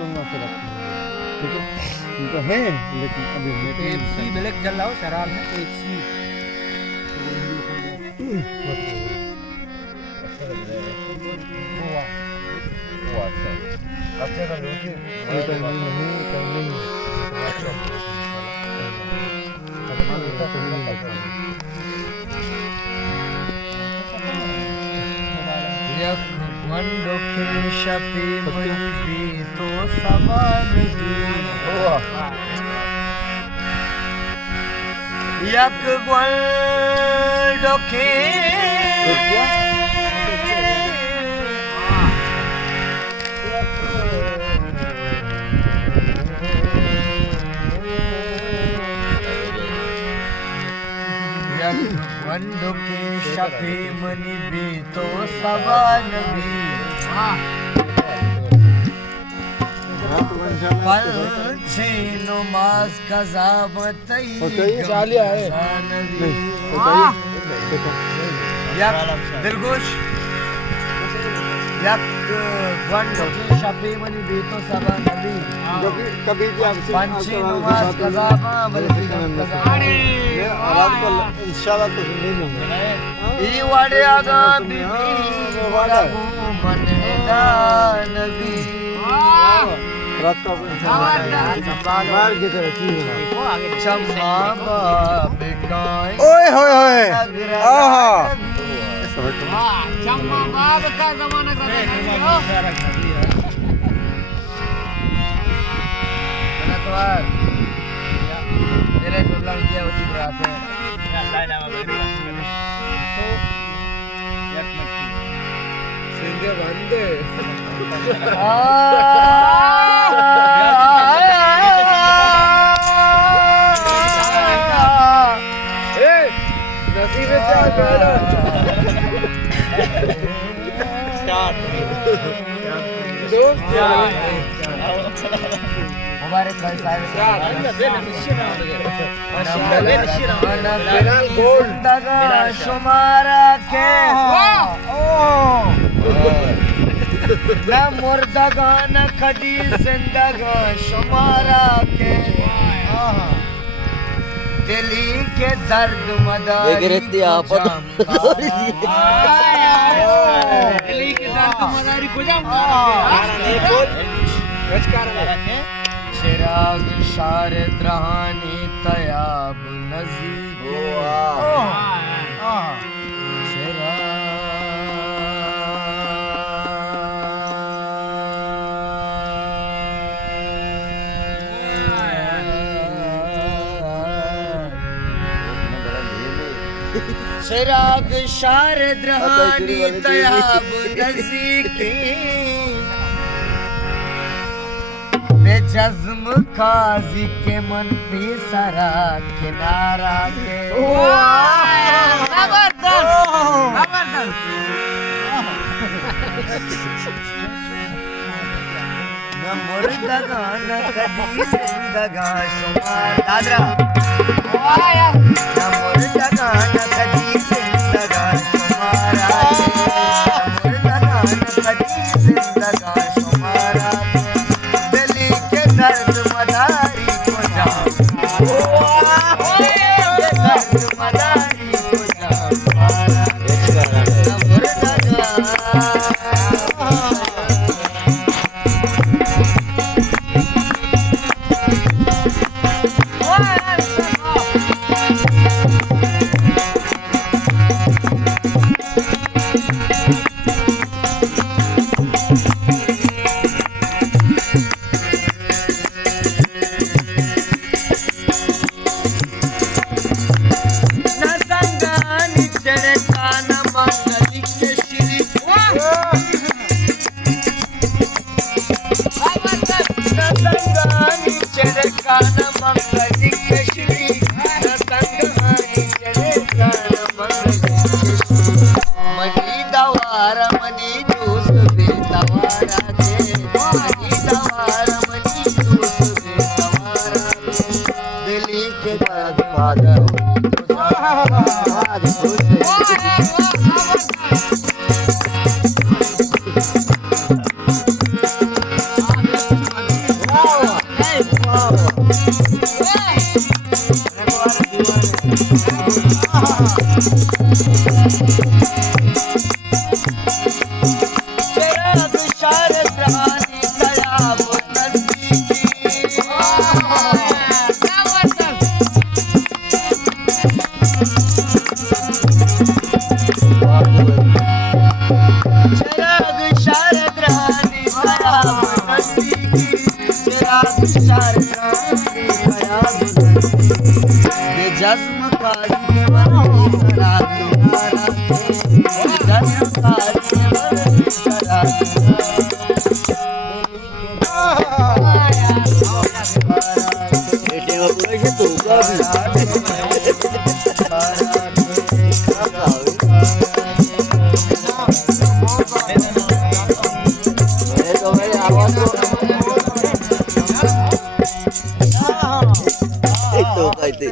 दूंगा फिर आपको, ठीक है? उनको है लेकिन अभी एक सी ब्लैक चल रहा हो शराब में एक सी मंडो के शपी मुझी तो सवाल यक ग्वंडो के वंडो के शफी मनी भी तो सवाल भी पल छीनो मास कज़ाबतई चालिया है यक दिलगोश यक वंडो के शफी मनी भी तो सवाल भी कभी भी आपसे पंछी नमाज कज़ाबा बल्कि रात को इंशाल्लाह तो नहीं लूंगा ई वाड़े आगा बीबी वाड़ा बनेगा नबी रात को मार के तरह की चम्मा बाबे काई ओए होए होए आहा चम्मा बाब का जमाना का तवार तेरे जुमला क्या होती बात है अल्लाह नाम तो एक मट्टी सिंगे बंदे ए नसीब से आ गया स्टार्ट दोस्त मुबारक भाई साहब शुमारा के न मुर्दगा न कदी जिंदगा शुमारा के दिली के दर्द मदारी दिली के दर्द मदारी को जाम चिराग शारद रहानी तयाब नजीब चिराग शारद रहानी तयाब नजीब जज्म काजी के मन पे सारा किनारा के न मुर्दगा न कदी जिंदगा शुमार दादरा न मुर्दगा न कदी जिंदगा शुमारा न मुर्दगा न कदी जिंदगा शुमारा दर्द मदारी को जाओ दर्द मदारी को जाओ या विचार आया ये जज्म काज के मन सरा तुम्हारा जज्म काज के मन सरा बेटे बाबू ऐसे तो होगा भी तो कहते